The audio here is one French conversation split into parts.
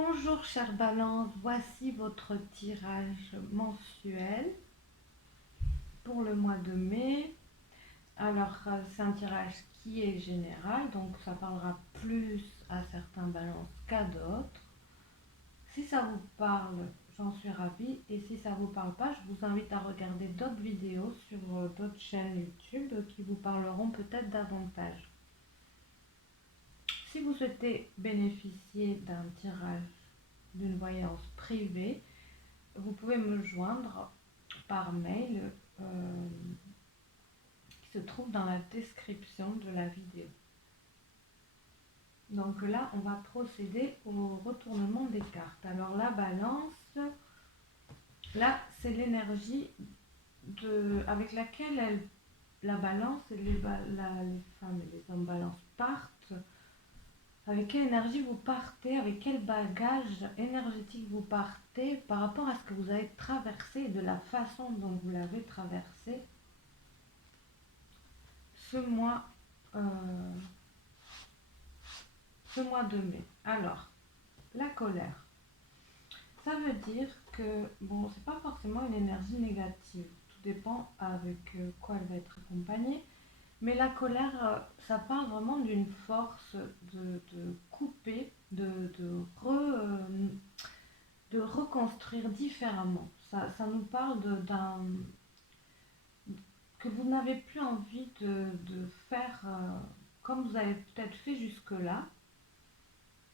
Bonjour chère Balance, voici votre tirage mensuel pour le mois de mai. Alors c'est un tirage qui est général, donc ça parlera plus à certains balances qu'à d'autres. Si ça vous parle, j'en suis ravie, et si ça vous parle pas, je vous invite à regarder d'autres vidéos sur d'autres chaînes YouTube qui vous parleront peut-être davantage. Si vous souhaitez bénéficier d'un tirage, d'une voyance privée, vous pouvez me joindre par mail qui se trouve dans la description de la vidéo. Donc là, on va procéder au retournement des cartes. Alors la balance, là, c'est l'énergie avec laquelle la balance et les femmes et les hommes balance partent. Avec quelle énergie vous partez, avec quel bagage énergétique vous partez par rapport à ce que vous avez traversé et de la façon dont vous l'avez traversé ce mois, euh, ce mois de mai. Alors, la colère. Ça veut dire que, bon, c'est pas forcément une énergie négative. Tout dépend avec quoi elle va être accompagnée. Mais la colère, ça parle vraiment d'une force de couper, de reconstruire différemment. Ça nous parle d'un que vous n'avez plus envie de faire comme vous avez peut-être fait jusque-là.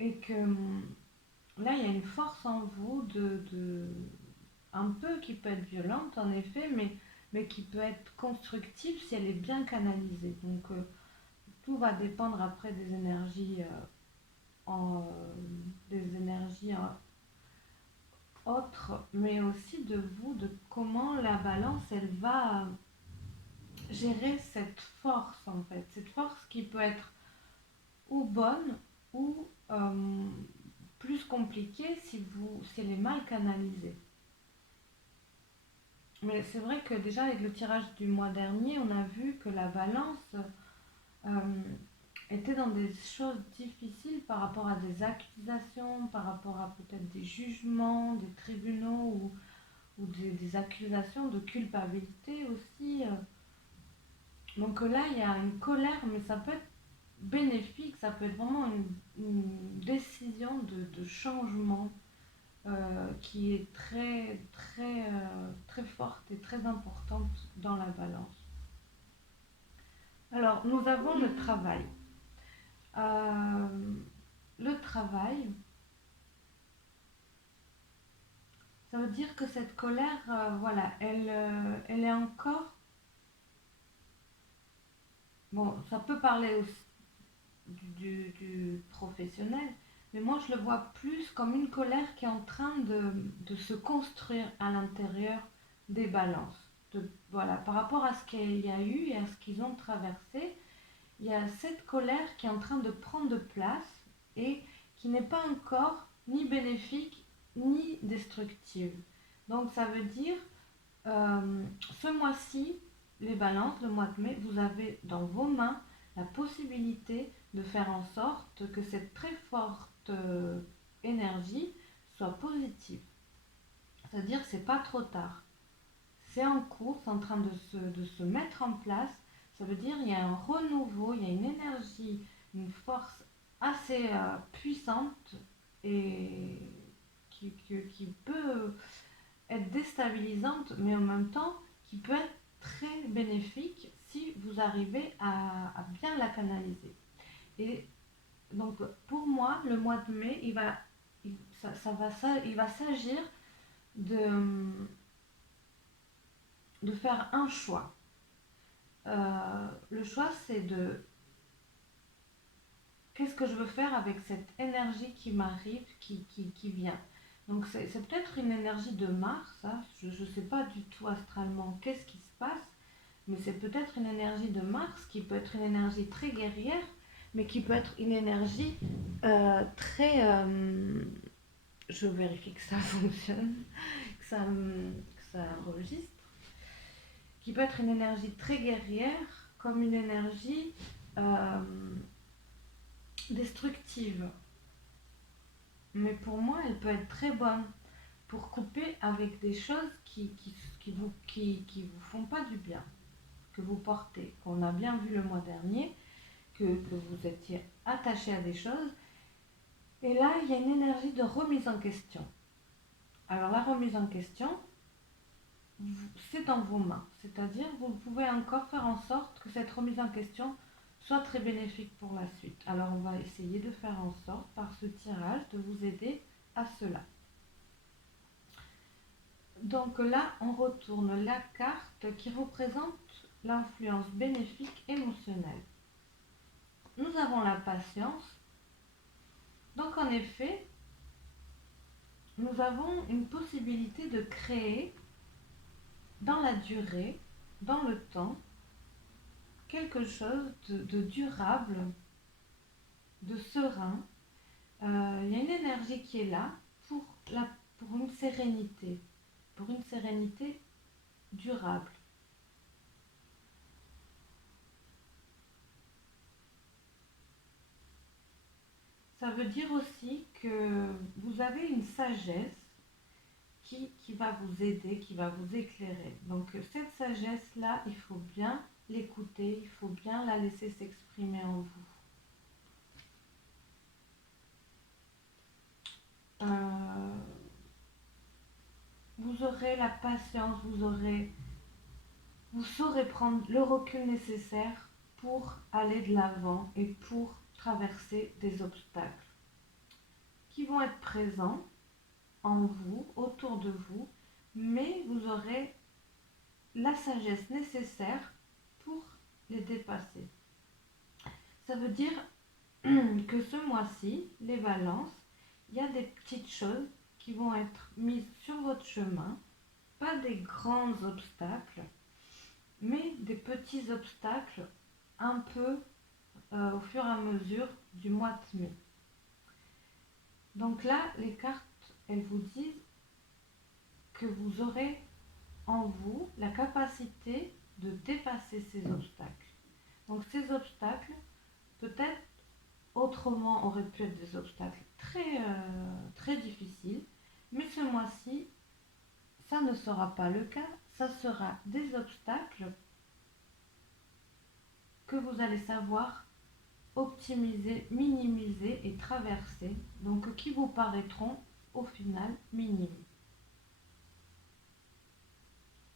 Et que là, il y a une force en vous un peu qui peut être violente en effet, mais qui peut être constructive si elle est bien canalisée. Donc tout va dépendre après des énergies des énergies autres, mais aussi de vous, de comment la balance elle va gérer cette force en fait, cette force qui peut être ou bonne ou plus compliquée si elle est mal canalisée. Mais c'est vrai que déjà avec le tirage du mois dernier, on a vu que la balance euh, était dans des choses difficiles par rapport à des accusations, par rapport à peut-être des jugements, des tribunaux ou des accusations de culpabilité aussi. Donc là, il y a une colère, mais ça peut être bénéfique, ça peut être vraiment une décision de changement qui est très forte et très importante dans la balance. Alors, nous avons le travail. Le travail, ça veut dire que cette colère, voilà, elle est encore... Bon, ça peut parler aussi du professionnel, mais moi je le vois plus comme une colère qui est en train de se construire à l'intérieur des balances. Voilà, par rapport à ce qu'il y a eu et à ce qu'ils ont traversé, il y a cette colère qui est en train de prendre place et qui n'est pas encore ni bénéfique ni destructive. Donc ça veut dire, ce mois-ci, les balances, le mois de mai, vous avez dans vos mains la possibilité de faire en sorte que cette très forte énergie soit positive. C'est-à-dire que c'est pas trop tard. C'est en cours, c'est en train de se mettre en place. Ça veut dire qu'il y a un renouveau, il y a une énergie, une force assez puissante et qui peut être déstabilisante, mais en même temps qui peut être très bénéfique si vous arrivez à bien la canaliser. Et donc pour moi, le mois de mai, il va s'agir de, de faire un choix. Le choix, c'est de qu'est-ce que je veux faire avec cette énergie qui m'arrive, qui vient. Donc c'est peut-être une énergie de Mars, hein. Je ne sais pas du tout astralement qu'est-ce qui se passe, mais c'est peut-être une énergie de Mars qui peut être une énergie très guerrière, mais qui peut être une énergie très... je vérifie que ça fonctionne, que ça enregistre, qui peut être une énergie très guerrière, comme une énergie destructive. mais pour moi, elle peut être très bonne pour couper avec des choses qui vous font pas du bien, que vous portez, qu'on a bien vu le mois dernier, que vous étiez attaché à des choses. Et là, il y a une énergie de remise en question. Alors la remise en question, c'est dans vos mains. C'est-à-dire, vous pouvez encore faire en sorte que cette remise en question soit très bénéfique pour la suite. Alors on va essayer de faire en sorte, par ce tirage, de vous aider à cela. Donc là, on retourne la carte qui représente l'influence bénéfique émotionnelle. Nous avons la patience. Donc en effet, nous avons une possibilité de créer dans la durée, dans le temps, quelque chose de durable, de serein. Il y a une énergie qui est là pour, pour une sérénité durable. Ça veut dire aussi que vous avez une sagesse qui va vous aider, qui va vous éclairer. Donc cette sagesse-là, il faut bien l'écouter, il faut bien la laisser s'exprimer en vous. Vous aurez la patience, vous saurez prendre le recul nécessaire pour aller de l'avant et pour traverser des obstacles qui vont être présents en vous, autour de vous, mais vous aurez la sagesse nécessaire pour les dépasser. Ça veut dire que ce mois-ci, les balances, il y a des petites choses qui vont être mises sur votre chemin, pas des grands obstacles, mais des petits obstacles un peu au fur et à mesure du mois de mai. Donc là, les cartes, elles vous disent que vous aurez en vous la capacité de dépasser ces obstacles. Donc ces obstacles, peut-être autrement auraient pu être des obstacles très difficiles, mais ce mois-ci, ça ne sera pas le cas, ça sera des obstacles que vous allez savoir optimiser, minimiser et traverser, donc qui vous paraîtront au final minimes.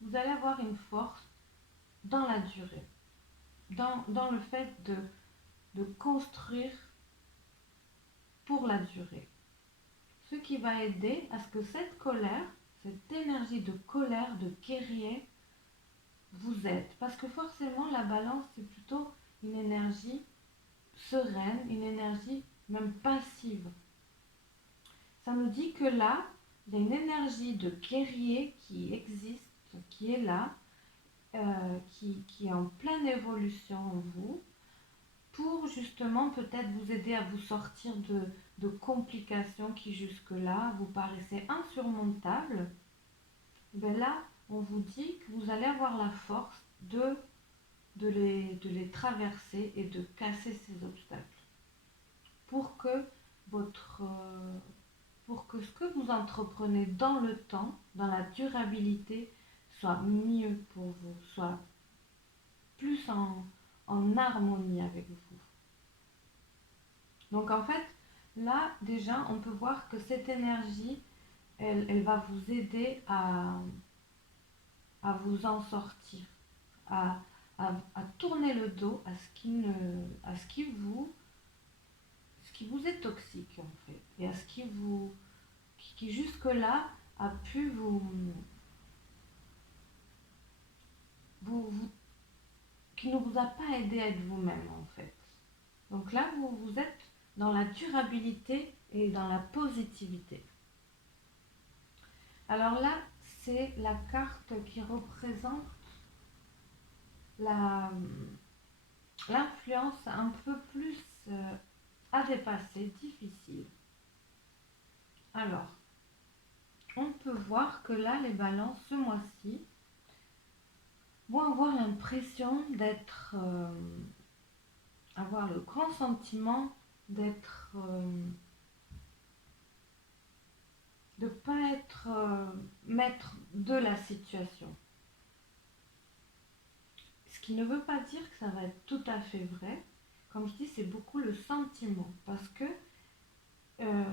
Vous allez avoir une force dans la durée, dans le fait de construire pour la durée. Ce qui va aider à ce que cette colère, cette énergie de colère, de guerrier, vous aide. Parce que forcément, la balance, c'est plutôt une énergie sereine, une énergie même passive. Ça nous dit que là, il y a une énergie de guerrier qui existe, qui est là, qui est en pleine évolution en vous, pour justement peut-être vous aider à vous sortir de complications qui jusque-là vous paraissaient insurmontables. Ben là, on vous dit que vous allez avoir la force de les traverser et de casser ces obstacles pour que pour que ce que vous entreprenez dans le temps, dans la durabilité, soit mieux pour vous, soit plus en harmonie avec vous. Donc en fait, là déjà, on peut voir que cette énergie, elle va vous aider à vous en sortir, à, à tourner le dos à ce qui vous est toxique en fait, et à ce qui jusque-là a pu vous qui ne vous a pas aidé à être vous-même en fait. Donc là, vous êtes dans la durabilité et dans la positivité. Alors là, c'est la carte qui représente l'influence un peu plus à dépasser, difficile. Alors, on peut voir que là, les balances, ce mois-ci, vont avoir l'impression d'être, avoir le grand sentiment d'être maître de la situation. Ce qui ne veut pas dire que ça va être tout à fait vrai. Comme je dis, c'est beaucoup le sentiment. Parce que euh,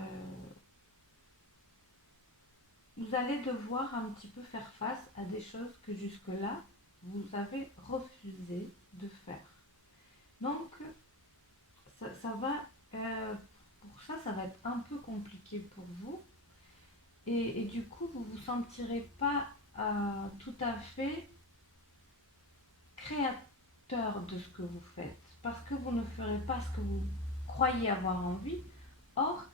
vous allez devoir un petit peu faire face à des choses que jusque-là, vous avez refusé de faire. Donc, ça va, pour ça, ça va être un peu compliqué pour vous. Et du coup, vous ne vous sentirez pas tout à fait créateur de ce que vous faites. Parce que vous ne ferez pas ce que vous croyez avoir envie. Or,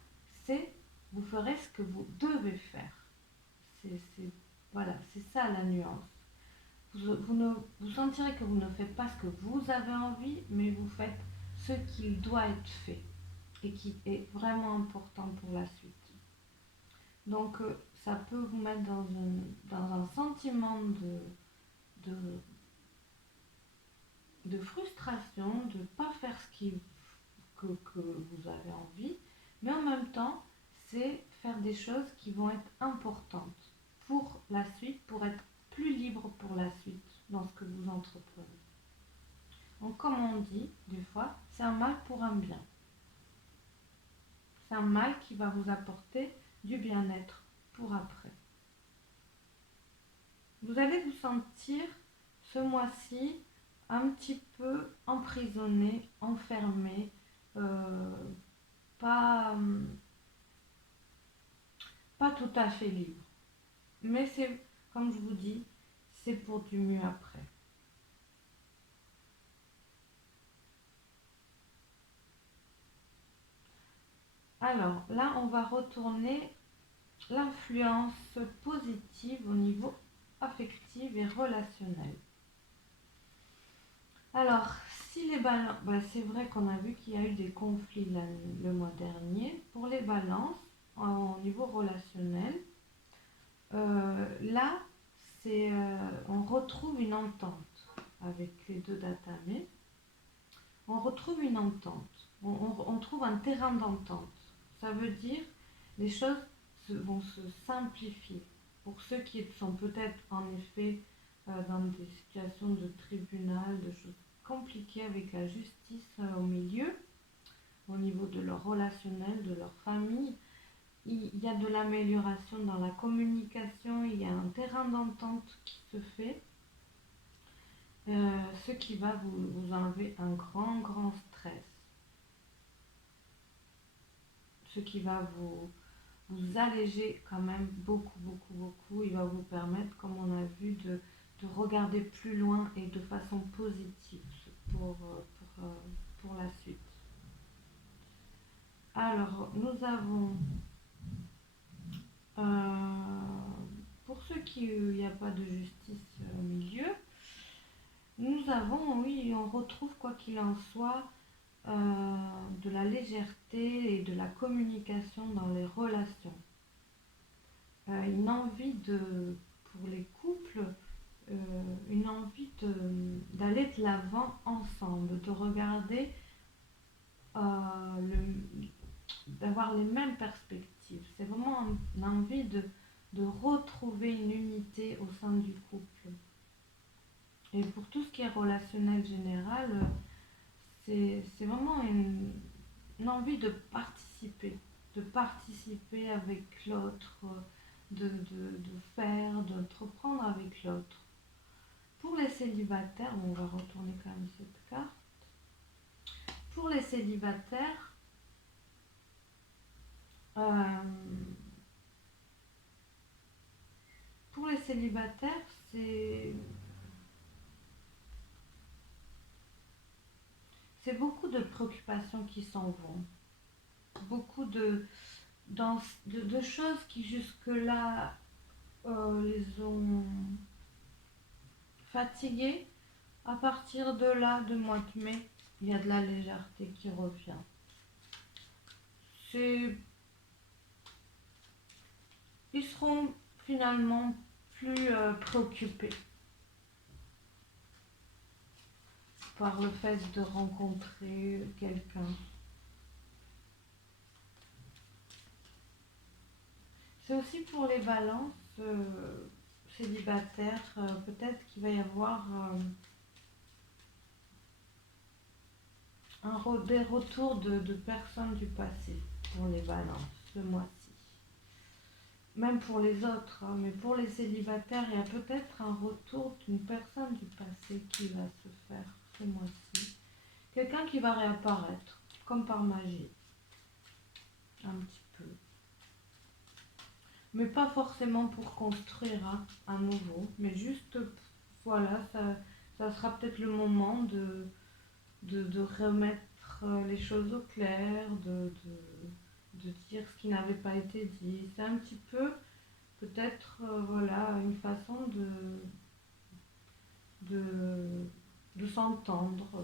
vous ferez ce que vous devez faire. Voilà, c'est ça la nuance. Vous sentirez que vous ne faites pas ce que vous avez envie, mais vous faites ce qu'il doit être fait et qui est vraiment important pour la suite. Donc, ça peut vous mettre dans un sentiment de, de frustration, de ne pas faire que vous avez envie, mais en même temps, c'est faire des choses qui vont être importantes pour la suite, pour être plus libre pour la suite dans ce que vous entreprenez. Donc, comme on dit, des fois, c'est un mal pour un bien. C'est un mal qui va vous apporter du bien-être pour après. Vous allez vous sentir ce mois-ci un petit peu emprisonné, enfermé, pas, pas tout à fait libre. Mais c'est, comme je vous dis, c'est pour du mieux après. Alors là, on va retourner l'influence positive au niveau affectif et relationnel. Alors, si les balances, c'est vrai qu'on a vu qu'il y a eu des conflits le mois dernier. Pour les balances, au niveau relationnel, là, on retrouve une entente avec les deux datamés. On retrouve une entente. On trouve un terrain d'entente. Ça veut dire les choses vont se simplifier. Pour ceux qui sont peut-être en effet dans des situations de tribunal, de choses compliquées avec la justice au milieu, au niveau de leur relationnel, de leur famille, il y a de l'amélioration dans la communication, il y a un terrain d'entente qui se fait, ce qui va vous enlever un grand stress, ce qui va vous alléger quand même beaucoup. Il va vous permettre, comme on a vu, de regarder plus loin et de façon positive pour la suite. Alors, nous avons, pour ceux qui il n'y a pas de justice au milieu, nous avons, oui, on retrouve quoi qu'il en soit, de la légèreté et de la communication dans les relations. Une envie pour les couples, une envie d'aller de l'avant ensemble, de regarder, d'avoir les mêmes perspectives. C'est vraiment une envie de retrouver une unité au sein du couple. Et pour tout ce qui est relationnel général, c'est vraiment une envie de participer avec l'autre, de faire, d'entreprendre avec l'autre. Pour les célibataires, on va retourner quand même cette carte. Pour les célibataires, c'est beaucoup de préoccupations qui s'en vont. Beaucoup de choses qui jusque-là les ont fatigués. À partir de là, de mois de mai, il y a de la légèreté qui revient. Ils seront finalement plus préoccupés par le fait de rencontrer quelqu'un. C'est aussi pour les balances. célibataire, peut-être qu'il va y avoir des retours de personnes du passé pour les balances ce mois-ci. Même pour les autres, hein, mais pour les célibataires, il y a peut-être un retour d'une personne du passé qui va se faire ce mois-ci. Quelqu'un qui va réapparaître, comme par magie, un petit peu. Mais pas forcément pour construire hein, à nouveau, mais juste, voilà, ça sera peut-être le moment de remettre les choses au clair, de dire ce qui n'avait pas été dit. C'est un petit peu, peut-être, voilà, une façon de, de s'entendre.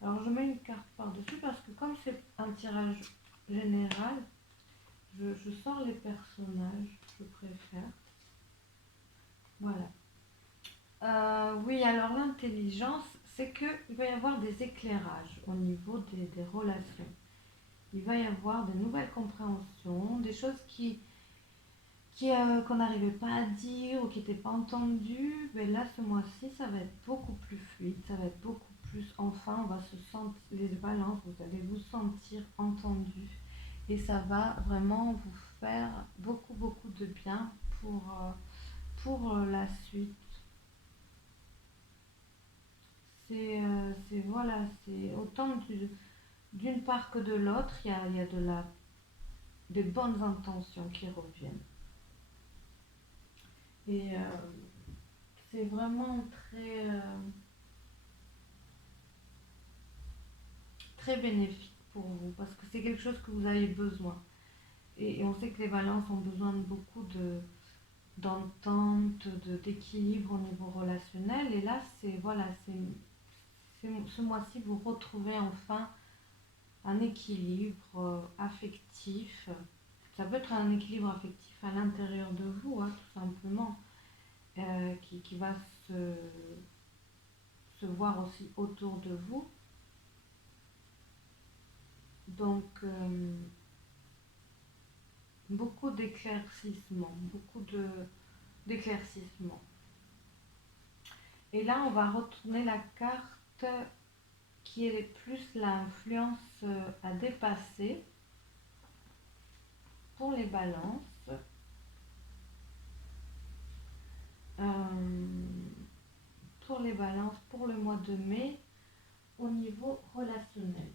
Alors, je mets une carte par-dessus parce que comme c'est un tirage général, je sors les personnages, je préfère. Voilà. Oui, alors l'intelligence, c'est qu'il va y avoir des éclairages au niveau des relations. Il va y avoir de nouvelles compréhensions, des choses qu'on n'arrivait pas à dire ou qui n'étaient pas entendues. Mais là, ce mois-ci, ça va être beaucoup plus fluide, ça va être beaucoup plus. Enfin, on va se sentir, les balances, vous allez vous sentir entendu. Et ça va vraiment vous faire beaucoup, beaucoup de bien pour la suite. Voilà, c'est autant d'une part que de l'autre, il y a des bonnes intentions qui reviennent. Et c'est vraiment très bénéfique pour vous parce que c'est quelque chose que vous avez besoin. Et on sait que les balances ont besoin de beaucoup d'entente, d'équilibre au niveau relationnel. Et là, voilà, ce mois-ci, vous retrouvez enfin un équilibre affectif. Ça peut être un équilibre affectif à l'intérieur de vous, hein, tout simplement, qui va se voir aussi autour de vous. Donc, beaucoup d'éclaircissement. Et là, on va retourner la carte qui est plus l'influence à dépasser pour les balances. Pour les balances pour le mois de mai au niveau relationnel.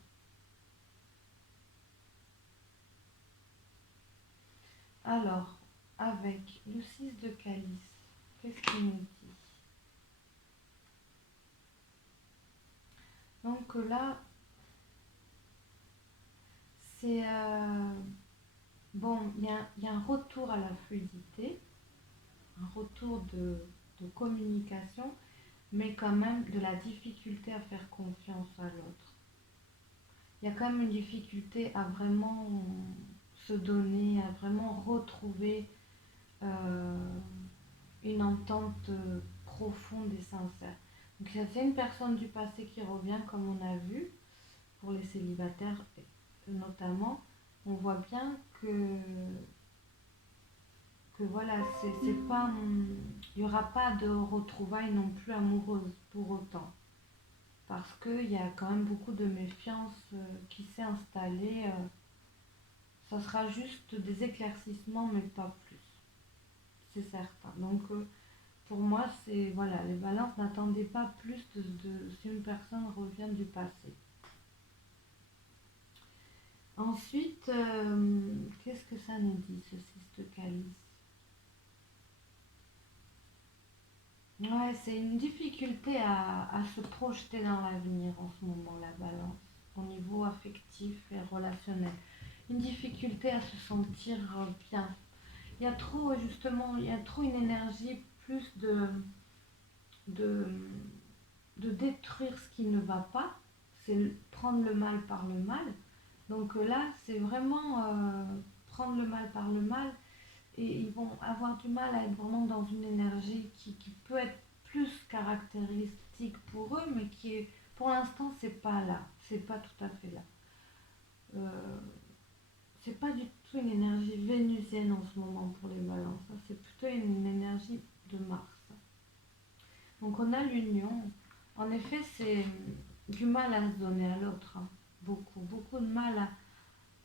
Alors, avec le 6 de calice, qu'est-ce qu'il nous dit? Donc là, c'est... bon, il y a un retour à la fluidité, un retour de communication, mais quand même de la difficulté à faire confiance à l'autre. Il y a quand même une difficulté à vraiment se donner, à vraiment retrouver une entente profonde et sincère. Donc c'est une personne du passé qui revient, comme on a vu, pour les célibataires notamment. On voit bien que voilà, c'est pas, il n'y aura pas de retrouvailles non plus amoureuses pour autant. Parce qu'il y a quand même beaucoup de méfiance qui s'est installée. Ça sera juste des éclaircissements, mais pas plus. C'est certain. Donc, pour moi, c'est voilà, les balances, n'attendez pas plus si une personne revient du passé. Ensuite, qu'est-ce que ça nous dit, ce 6 de calice? Ouais, c'est une difficulté à se projeter dans l'avenir en ce moment, la balance, au niveau affectif et relationnel. Une difficulté à se sentir bien. Il y a trop, justement, il y a trop une énergie plus de, de détruire ce qui ne va pas, c'est prendre le mal par le mal. Donc là, c'est vraiment prendre le mal par le mal et ils vont avoir du mal à être vraiment dans une énergie qui peut être plus caractéristique pour eux, mais qui est, pour l'instant, c'est pas là, c'est pas tout à fait là. C'est pas du tout une énergie vénusienne en ce moment pour les balances, hein. C'est en effet, c'est du mal à se donner à l'autre, hein. Beaucoup, beaucoup de mal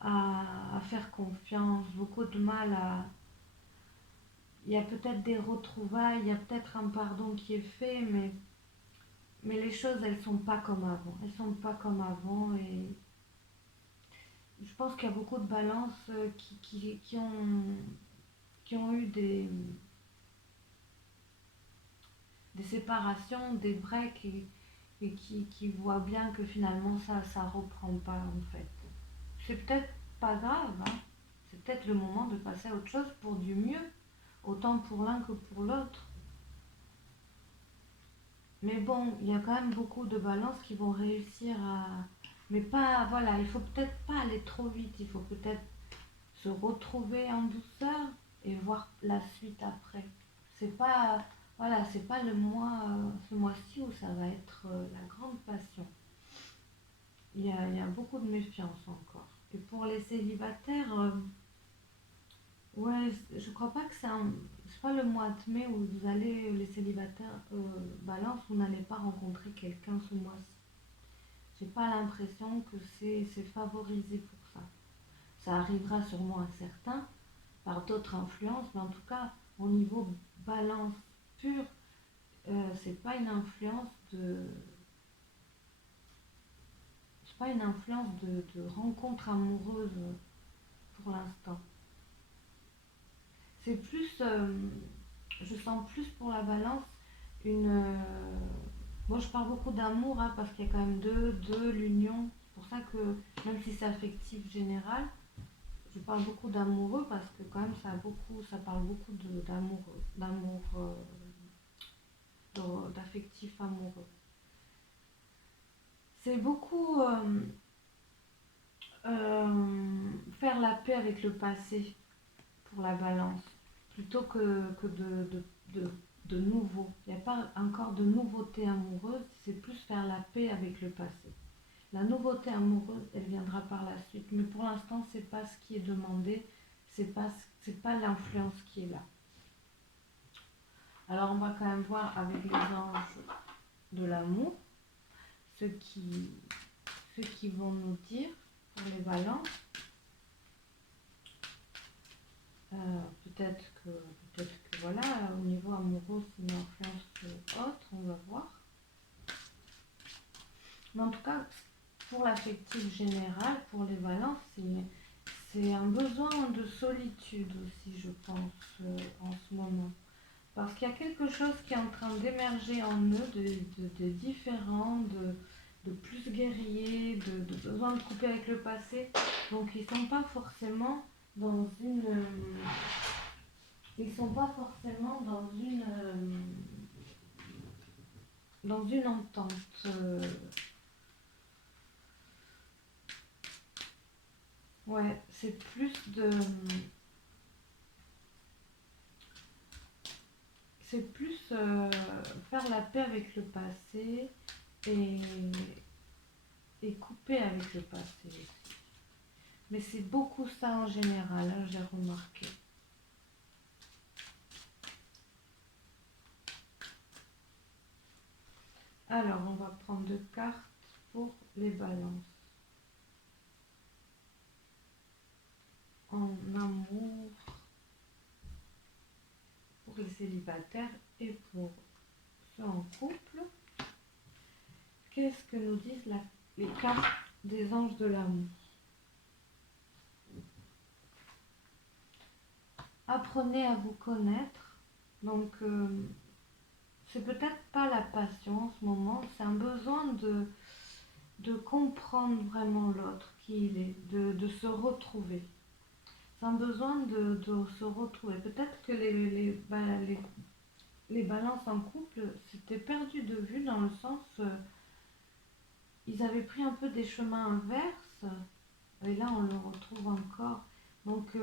à faire confiance, beaucoup de mal à... Il y a peut-être des retrouvailles, il y a peut-être un pardon qui est fait, mais les choses, elles sont pas comme avant. Elles sont pas comme avant et je pense qu'il y a beaucoup de balances qui ont eu des séparations, des breaks et qui voient bien que finalement ça reprend pas en fait. C'est peut-être pas grave, hein. C'est peut-être le moment de passer à autre chose pour du mieux, autant pour l'un que pour l'autre. Mais bon, il y a quand même beaucoup de balances qui vont réussir à... Mais pas, voilà, il faut peut-être pas aller trop vite, il faut peut-être se retrouver en douceur et voir la suite après. C'est pas, voilà, c'est pas le mois, ce mois-ci où ça va être la grande passion. Il y a beaucoup de méfiance encore. Et pour les célibataires, ouais, je crois pas que c'est pas le mois de mai où vous allez, les célibataires, balance, vous n'allez pas rencontrer quelqu'un ce mois-ci. J'ai pas l'impression que c'est favorisé pour ça. Ça arrivera sûrement à certains par d'autres influences, mais en tout cas, au niveau balance pure, c'est pas une influence c'est pas une influence de rencontre amoureuse pour l'instant. C'est plus, je sens plus pour la balance une. Moi, je parle beaucoup d'amour hein, parce qu'il y a quand même de l'union. C'est pour ça que même si c'est affectif général, je parle beaucoup d'amoureux parce que quand même ça parle beaucoup d'amour, d'affectif amoureux. C'est beaucoup faire la paix avec le passé pour la balance, plutôt que de, de nouveau. Il n'y a pas encore de nouveauté amoureuse, c'est plus faire la paix avec le passé. La nouveauté amoureuse, elle viendra par la suite, mais pour l'instant, c'est pas ce qui est demandé, c'est pas l'influence qui est là. Alors, on va quand même voir avec les anges de l'amour ce qui, ce qu'ils vont nous dire pour les balances. Euh, peut-être que, peut-être que voilà, au niveau amoureux, c'est une influence autre, on va voir. Mais en tout cas, pour l'affectif général, pour les balances, c'est un besoin de solitude aussi, je pense, en ce moment. Parce qu'il y a quelque chose qui est en train d'émerger en eux, de différent, de plus guerrier, de besoin de couper avec le passé. Donc ils sont pas forcément dans une... ils sont pas forcément dans une entente. Ouais, c'est plus de... C'est plus faire la paix avec le passé et, et couper avec le passé aussi. Mais c'est beaucoup ça en général, hein, j'ai remarqué. Alors, on va prendre deux cartes pour les balances. En amour, pour les célibataires et pour ceux en couple. Qu'est-ce que nous disent les cartes des anges de l'amour? Apprenez à vous connaître. Donc, c'est peut-être pas la passion en ce moment, c'est un besoin de comprendre vraiment l'autre, qui il est, de se retrouver. C'est un besoin de se retrouver. Peut-être que les balances en couple s'étaient perdues de vue dans le sens, ils avaient pris un peu des chemins inverses, et là on le retrouve encore. Donc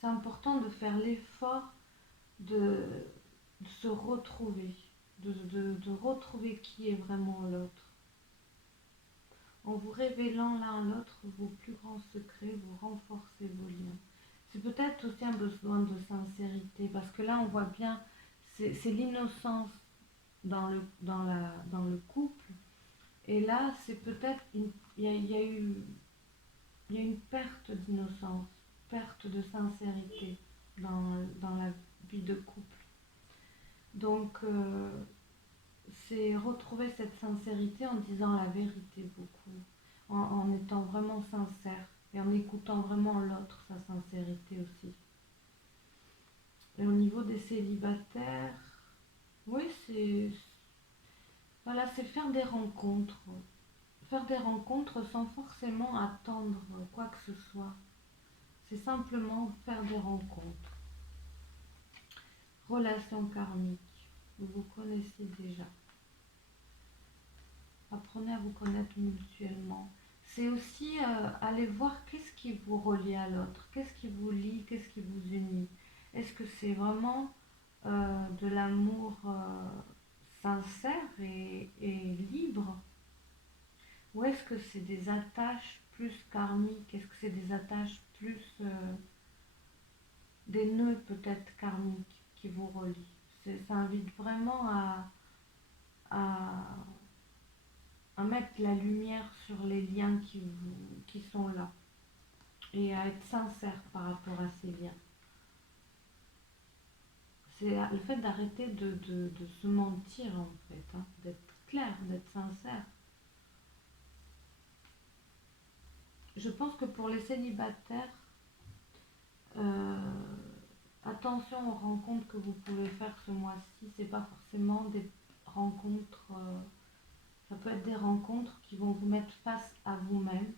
c'est important de faire l'effort de, de se retrouver, de retrouver qui est vraiment l'autre. En vous révélant l'un à l'autre vos plus grands secrets, vous renforcez vos liens. C'est peut-être aussi un besoin de sincérité, parce que là on voit bien, c'est l'innocence dans le couple. Et là, c'est peut-être il y a une perte d'innocence, perte de sincérité dans la vie de couple. Donc, c'est retrouver cette sincérité en disant la vérité beaucoup, en étant vraiment sincère et en écoutant vraiment l'autre, sa sincérité aussi. Et au niveau des célibataires, oui, voilà, c'est faire des rencontres. Faire des rencontres sans forcément attendre quoi que ce soit. C'est simplement faire des rencontres. Relations karmiques. Vous vous connaissez déjà. Apprenez à vous connaître mutuellement. C'est aussi aller voir qu'est-ce qui vous relie à l'autre, qu'est-ce qui vous lie, qu'est-ce qui vous unit. Est-ce que c'est vraiment de l'amour sincère et libre, ou est-ce que c'est des attaches plus karmiques? Est-ce que c'est des attaches plus des nœuds peut-être karmiques qui vous relient? Ça invite vraiment à, à mettre la lumière sur les liens qui sont là et à être sincère par rapport à ces liens. C'est le fait d'arrêter de se mentir en fait, hein, d'être clair, d'être sincère. Je pense que pour les célibataires, euh, attention aux rencontres que vous pouvez faire ce mois-ci. C'est pas forcément des rencontres, ça peut être des rencontres qui vont vous mettre face à vous-même,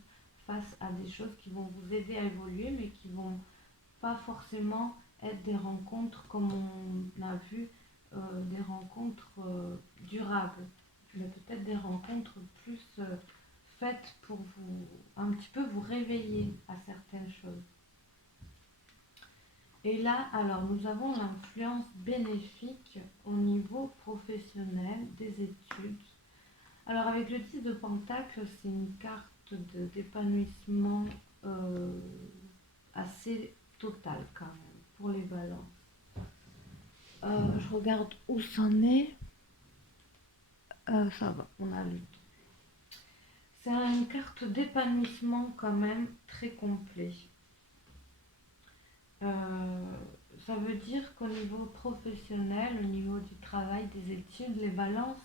face à des choses qui vont vous aider à évoluer, mais qui vont pas forcément être des rencontres comme on a vu, des rencontres durables, mais peut-être des rencontres plus faites pour vous, un petit peu vous réveiller à certaines choses. Et là, alors, nous avons l'influence bénéfique au niveau professionnel des études. Alors, avec le 10 de Pentacle, c'est une carte d'épanouissement euh, assez totale quand même pour les balances. Je regarde où c'en est. Ça va, on a lu. C'est une carte d'épanouissement quand même très complet. Euh, Ça veut dire qu'au niveau professionnel, au niveau du travail, des études, les balances,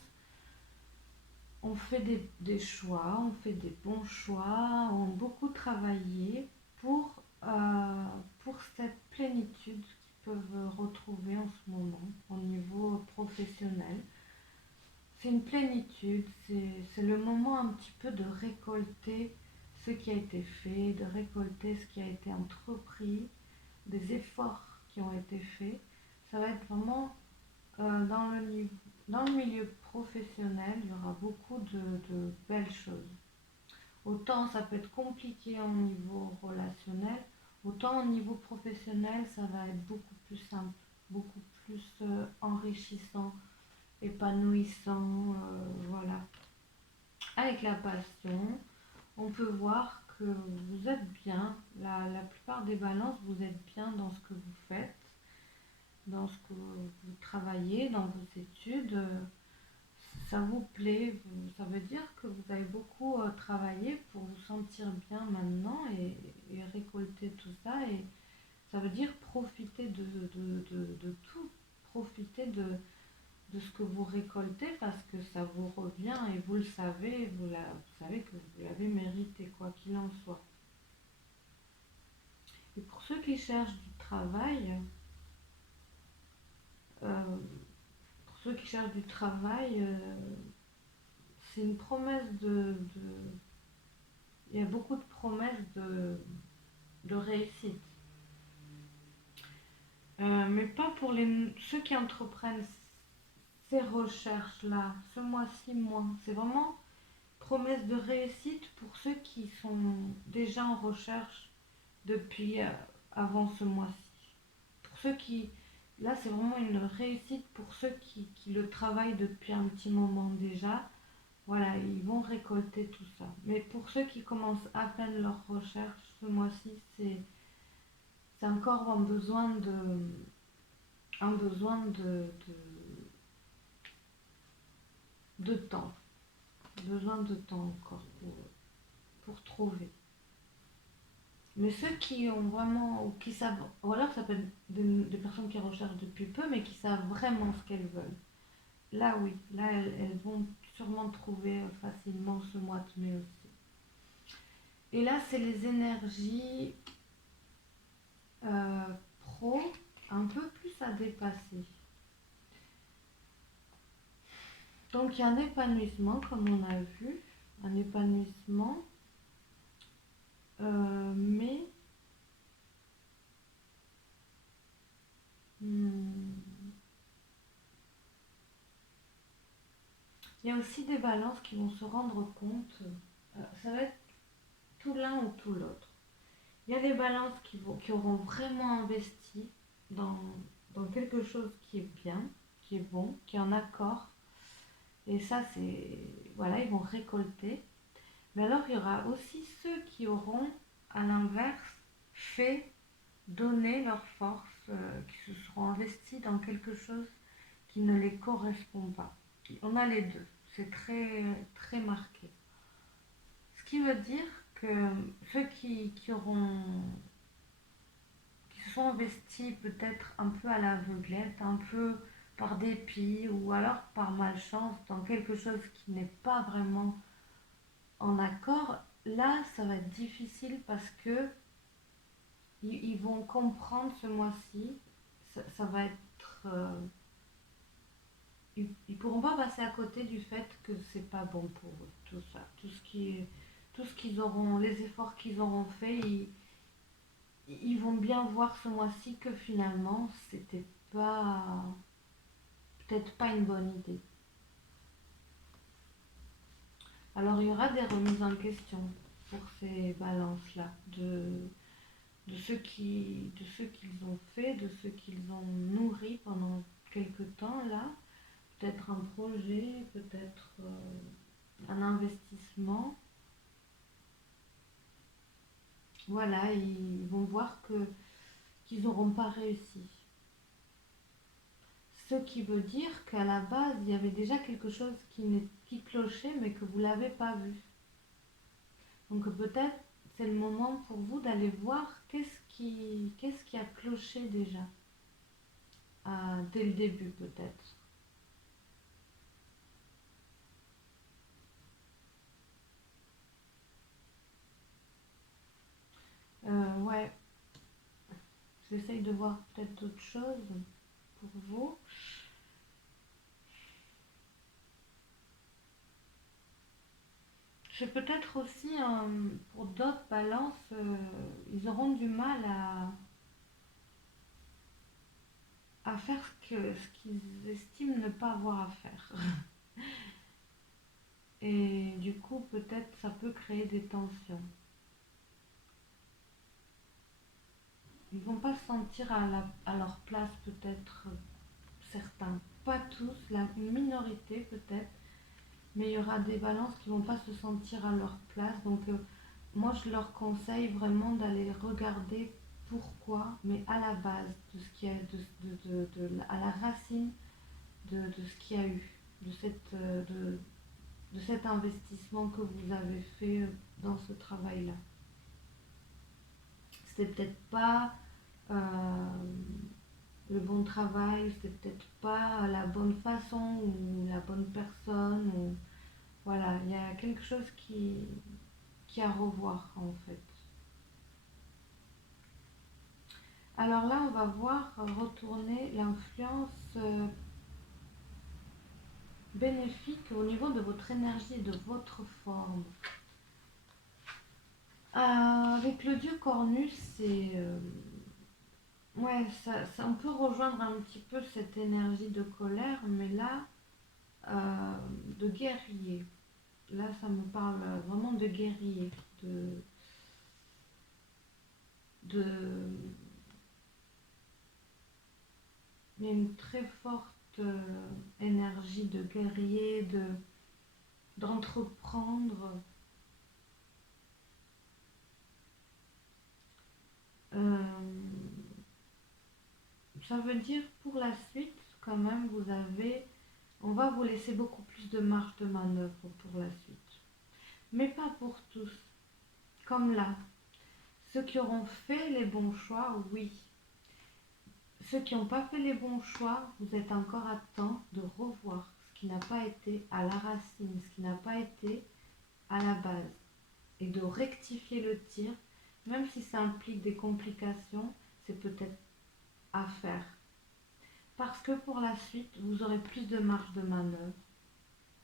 on fait des choix, on fait des bons choix, on a beaucoup travaillé pour cette plénitude qu'ils peuvent retrouver en ce moment au niveau professionnel. C'est une plénitude, c'est le moment un petit peu de récolter ce qui a été fait, de récolter ce qui a été entrepris, des efforts qui ont été faits. Ça va être vraiment dans le milieu professionnel, il y aura beaucoup de belles choses. Autant ça peut être compliqué au niveau relationnel, autant au niveau professionnel, ça va être beaucoup plus simple, beaucoup plus enrichissant, épanouissant, voilà. Avec la passion, on peut voir que vous êtes bien, la plupart des balances, vous êtes bien dans ce que vous faites, dans ce que vous travaillez, dans vos études, ça vous plaît, ça veut dire que vous avez beaucoup travaillé pour vous sentir bien maintenant et récolter tout ça. Et ça veut dire profiter de tout, profiter de ce que vous récoltez parce que ça vous revient et vous le savez, vous savez que vous l'avez mérité, quoi qu'il en soit. Et pour ceux qui cherchent du travail, euh, c'est une promesse il y a beaucoup de promesses de réussite. Mais pas pour ceux qui entreprennent ces recherches-là, ce mois-ci moins. C'est vraiment promesse de réussite pour ceux qui sont déjà en recherche depuis avant ce mois-ci. Pour ceux qui... Là, c'est vraiment une réussite pour ceux qui le travaillent depuis un petit moment déjà. Voilà, ils vont récolter tout ça. Mais pour ceux qui commencent à peine leur recherche, ce mois-ci, c'est encore un besoin de temps, besoin de temps encore pour trouver. Mais ceux qui ont vraiment, ou qui savent, ou alors ça peut être des personnes qui recherchent depuis peu, mais qui savent vraiment ce qu'elles veulent. Là, oui, là, elles vont sûrement trouver facilement ce mois de mai aussi. Et là, c'est les énergies euh, pro un peu plus à dépasser. Donc, il y a un épanouissement, comme on a vu, un épanouissement, mais il y a aussi des balances qui vont se rendre compte, ça va être tout l'un ou tout l'autre. Il y a des balances qui auront vraiment investi dans, dans quelque chose qui est bien, qui est bon, qui est en accord. Et ça, c'est. Voilà, ils vont récolter. Mais alors, il y aura aussi ceux qui auront, à l'inverse, fait donner leur force, qui se seront investis dans quelque chose qui ne les correspond pas. On a les deux. C'est très, très marqué. Ce qui veut dire que ceux qui se sont investis peut-être un peu à l'aveuglette, un peu par dépit ou alors par malchance dans quelque chose qui n'est pas vraiment en accord, là ça va être difficile parce que ils vont comprendre ce mois-ci, ça va être ils pourront pas passer à côté du fait que c'est pas bon pour eux, tout ça, tout ce qu'ils auront, les efforts qu'ils auront fait, ils vont bien voir ce mois-ci que finalement c'était pas peut-être pas une bonne idée. Alors il y aura des remises en question pour ces balances-là, de ceux qu'ils ont fait, de ceux qu'ils ont nourri pendant quelque temps là, peut-être un projet, peut-être un investissement. Voilà, ils vont voir que qu'ils n'auront pas réussi. Ce qui veut dire qu'à la base, il y avait déjà quelque chose qui clochait, mais que vous ne l'avez pas vu. Donc peut-être c'est le moment pour vous d'aller voir qu'est-ce qui a cloché déjà, dès le début peut-être. Ouais, j'essaye de voir peut-être d'autres choses pour vous. C'est peut-être aussi pour d'autres balances, ils auront du mal à faire ce qu'ils estiment ne pas avoir à faire. Et du coup, peut-être ça peut créer des tensions. Ils vont pas se sentir à leur place, peut-être certains. Pas tous, une minorité peut-être, mais il y aura des balances qui vont pas se sentir à leur place. Donc, moi, je leur conseille vraiment d'aller regarder pourquoi, mais à la base de ce qu'il y a, à la racine de ce qu'il y a eu, de cet investissement que vous avez fait dans ce travail-là. C'était peut-être pas le bon travail, c'était peut-être pas la bonne façon ou la bonne personne. Ou, voilà, il y a quelque chose qui a à revoir en fait. Alors là, on va voir retourner l'influence bénéfique au niveau de votre énergie et de votre forme. Avec le dieu Cornus, c'est ouais, on peut rejoindre un petit peu cette énergie de colère, mais là, de guerrier. Là, ça me parle vraiment de guerrier, de, il y a une très forte énergie de guerrier, d'entreprendre. Ça veut dire pour la suite, quand même, vous avez On va vous laisser beaucoup plus de marge de manœuvre pour la suite. Mais pas pour tous. Comme là. Ceux qui auront fait les bons choix, oui. Ceux qui n'ont pas fait les bons choix, vous êtes encore à temps de revoir ce qui n'a pas été à la racine, ce qui n'a pas été à la base. Et de rectifier le tir, même si ça implique des complications, c'est peut-être à faire. Parce que pour la suite, vous aurez plus de marge de manœuvre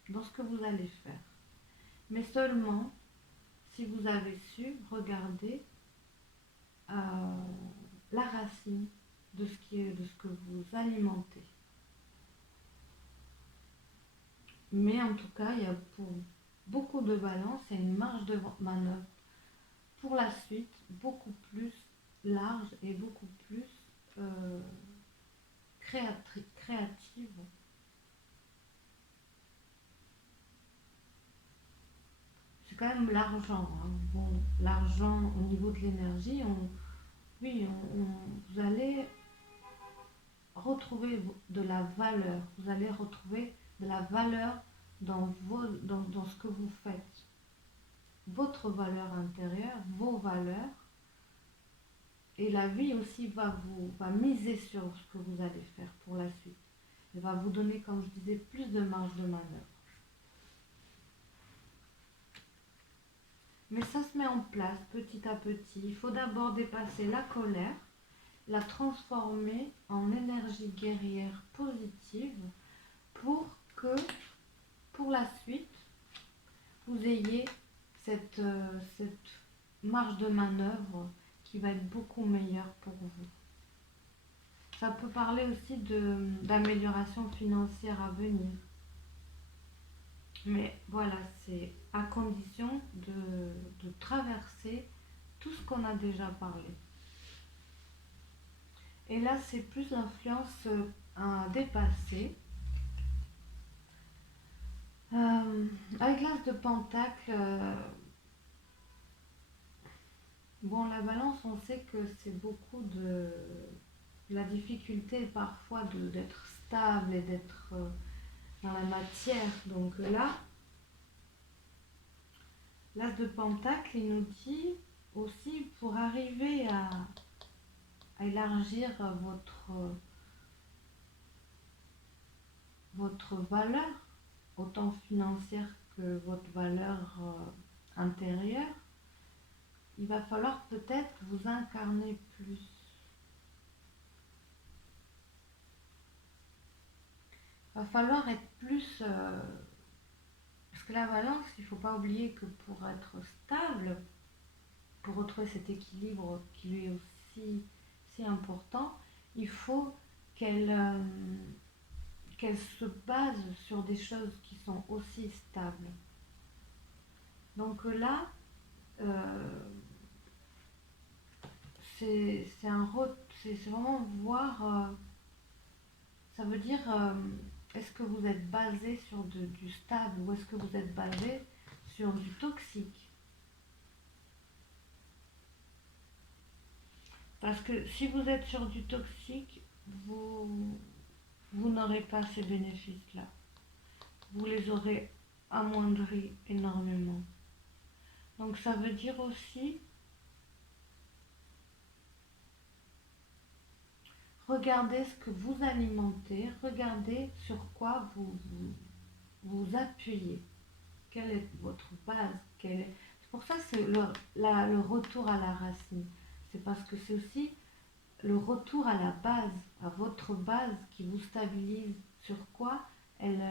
dans ce que vous allez faire. Mais seulement si vous avez su regarder la racine de ce que vous alimentez. Mais en tout cas, il y a pour beaucoup de balance et une marge de manœuvre pour la suite beaucoup plus large et beaucoup plus créative. C'est quand même l'argent. Hein. Bon, l'argent au niveau de l'énergie, vous allez retrouver de la valeur. Vous allez retrouver de la valeur dans ce que vous faites. Votre valeur intérieure, vos valeurs. Et la vie aussi va miser sur ce que vous allez faire pour la suite. Elle va vous donner, comme je disais, plus de marge de manœuvre. Mais ça se met en place petit à petit. Il faut d'abord dépasser la colère, la transformer en énergie guerrière positive pour que, pour la suite, vous ayez cette marge de manœuvre qui va être beaucoup meilleure pour vous. Ça peut parler aussi d'amélioration financière à venir. Mais voilà, c'est à condition de traverser tout ce qu'on a déjà parlé. Et là, c'est plus l'influence à dépasser. Avec l'as de Pentacle, bon, la balance, on sait que c'est beaucoup de la difficulté parfois d'être stable et d'être dans la matière. Donc là, l'as de Pentacle, il nous dit aussi pour arriver à élargir votre valeur, autant financière que votre valeur intérieure, il va falloir peut-être vous incarner plus. Il va falloir être plus... parce que la balance, il ne faut pas oublier que pour être stable, pour retrouver cet équilibre qui lui est aussi si important, il faut qu'elle se base sur des choses qui sont aussi stables. Donc là, c'est vraiment voir, ça veut dire, est-ce que vous êtes basé sur du stable ou est-ce que vous êtes basé sur du toxique? Parce que si vous êtes sur du toxique, vous n'aurez pas ces bénéfices-là. Vous les aurez amoindris énormément. Donc ça veut dire aussi regardez ce que vous alimentez, regardez sur quoi vous appuyez. Quelle est votre base? C'est pour ça que c'est le retour à la racine. C'est parce que c'est aussi le retour à la base, à votre base qui vous stabilise. Sur quoi elle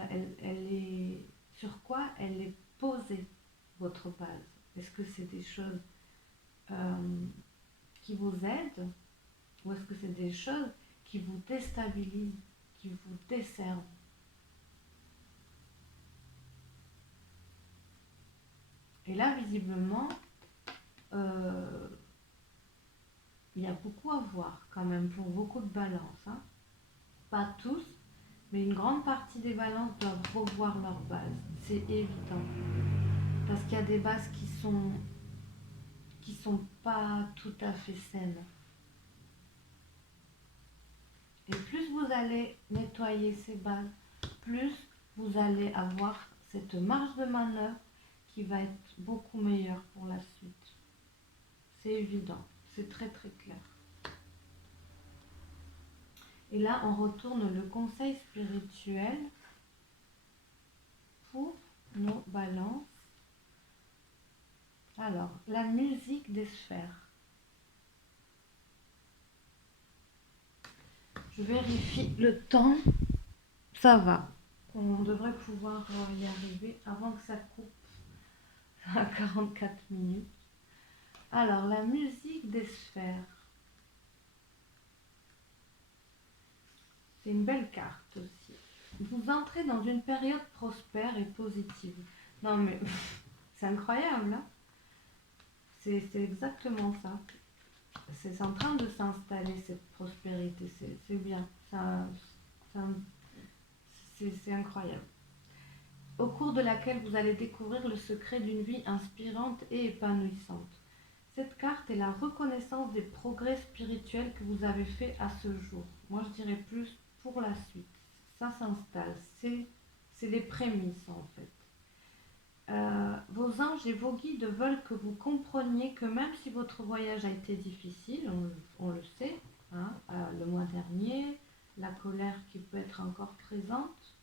est posée, votre base. Est-ce que c'est des choses qui vous aident ou est-ce que c'est des choses qui vous déstabilisent, qui vous desservent? Et là, visiblement, il y a beaucoup à voir quand même pour beaucoup de balances. Hein. Pas tous, mais une grande partie des balances doivent revoir leur base. C'est évident. Parce qu'il y a des bases qui sont pas tout à fait saines. Et plus vous allez nettoyer ces bases, plus vous allez avoir cette marge de manœuvre qui va être beaucoup meilleure pour la suite. C'est évident, c'est très très clair. Et là, on retourne le conseil spirituel pour nos balances. Alors, la musique des sphères. Je vérifie le temps. Ça va. On devrait pouvoir y arriver avant que ça coupe à 44 minutes. Alors, la musique des sphères. C'est une belle carte aussi. Vous entrez dans une période prospère et positive. Non mais, c'est incroyable, hein? C'est exactement ça. C'est en train de s'installer, cette prospérité. C'est bien. C'est incroyable. Au cours de laquelle vous allez découvrir le secret d'une vie inspirante et épanouissante. Cette carte est la reconnaissance des progrès spirituels que vous avez faits à ce jour. Moi, je dirais plus pour la suite. Ça s'installe. C'est les prémices, en fait. Vos anges et vos guides veulent que vous compreniez que même si votre voyage a été difficile, on le sait, hein, le mois dernier, la colère qui peut être encore présente,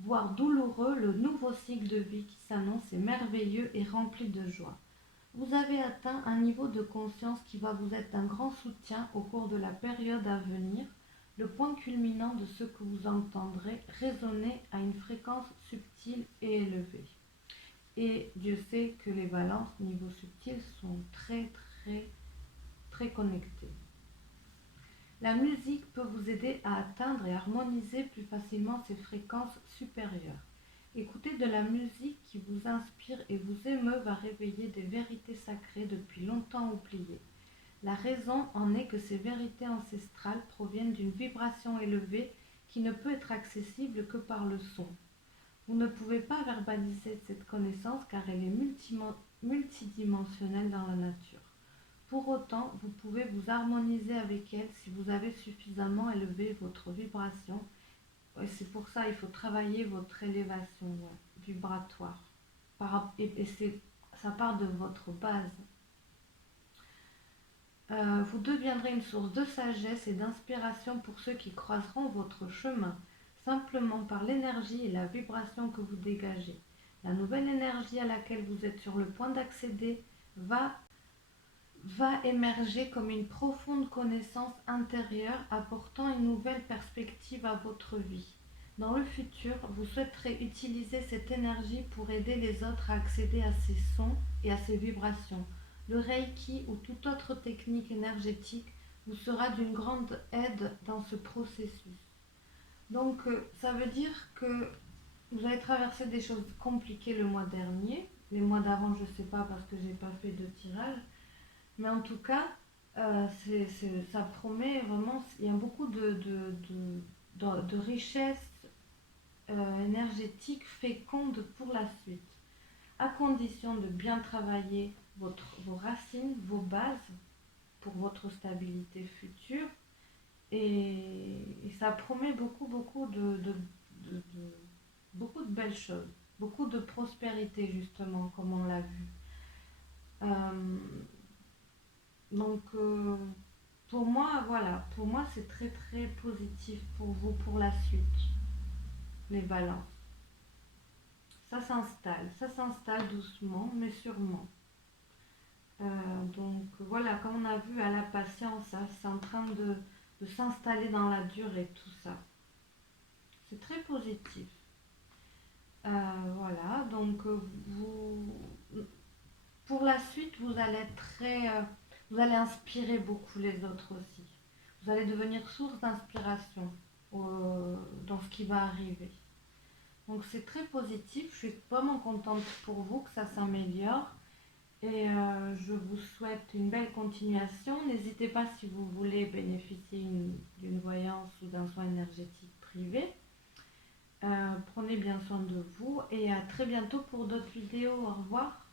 voire douloureux, le nouveau cycle de vie qui s'annonce est merveilleux et rempli de joie. Vous avez atteint un niveau de conscience qui va vous être d'un grand soutien au cours de la période à venir, le point culminant de ce que vous entendrez résonner à une fréquence subtile et élevée. Et Dieu sait que les balances niveau subtil sont très très très connectées. La musique peut vous aider à atteindre et harmoniser plus facilement ces fréquences supérieures. Écouter de la musique qui vous inspire et vous émeut va réveiller des vérités sacrées depuis longtemps oubliées. La raison en est que ces vérités ancestrales proviennent d'une vibration élevée qui ne peut être accessible que par le son. Vous ne pouvez pas verbaliser cette connaissance car elle est multidimensionnelle dans la nature. Pour autant, vous pouvez vous harmoniser avec elle si vous avez suffisamment élevé votre vibration. Et c'est pour ça qu'il faut travailler votre élévation vibratoire. Ça part de votre base. Vous deviendrez une source de sagesse et d'inspiration pour ceux qui croiseront votre chemin, simplement par l'énergie et la vibration que vous dégagez. La nouvelle énergie à laquelle vous êtes sur le point d'accéder va émerger comme une profonde connaissance intérieure apportant une nouvelle perspective à votre vie. Dans le futur, vous souhaiterez utiliser cette énergie pour aider les autres à accéder à ces sons et à ces vibrations. Le Reiki ou toute autre technique énergétique vous sera d'une grande aide dans ce processus. Donc, ça veut dire que vous avez traversé des choses compliquées le mois dernier. Les mois d'avant, je ne sais pas parce que je n'ai pas fait de tirage. Mais en tout cas, ça promet vraiment, il y a beaucoup de richesses énergétiques fécondes pour la suite, à condition de bien travailler vos racines, vos bases pour votre stabilité future. Et ça promet beaucoup beaucoup de belles choses, beaucoup de prospérité justement, comme on l'a vu. Donc, pour moi, voilà, pour moi c'est très très positif pour vous, pour la suite, les balances. Ça s'installe doucement, mais sûrement. Donc voilà, comme on a vu à la patience, hein, c'est en train de s'installer dans la durée, tout ça. C'est très positif. Voilà, donc pour la suite, vous allez être vous allez inspirer beaucoup les autres aussi. Vous allez devenir source d'inspiration dans ce qui va arriver. Donc c'est très positif, je suis vraiment contente pour vous que ça s'améliore. Et je vous souhaite une belle continuation. N'hésitez pas si vous voulez bénéficier d'une voyance ou d'un soin énergétique privé. Prenez bien soin de vous et à très bientôt pour d'autres vidéos. Au revoir.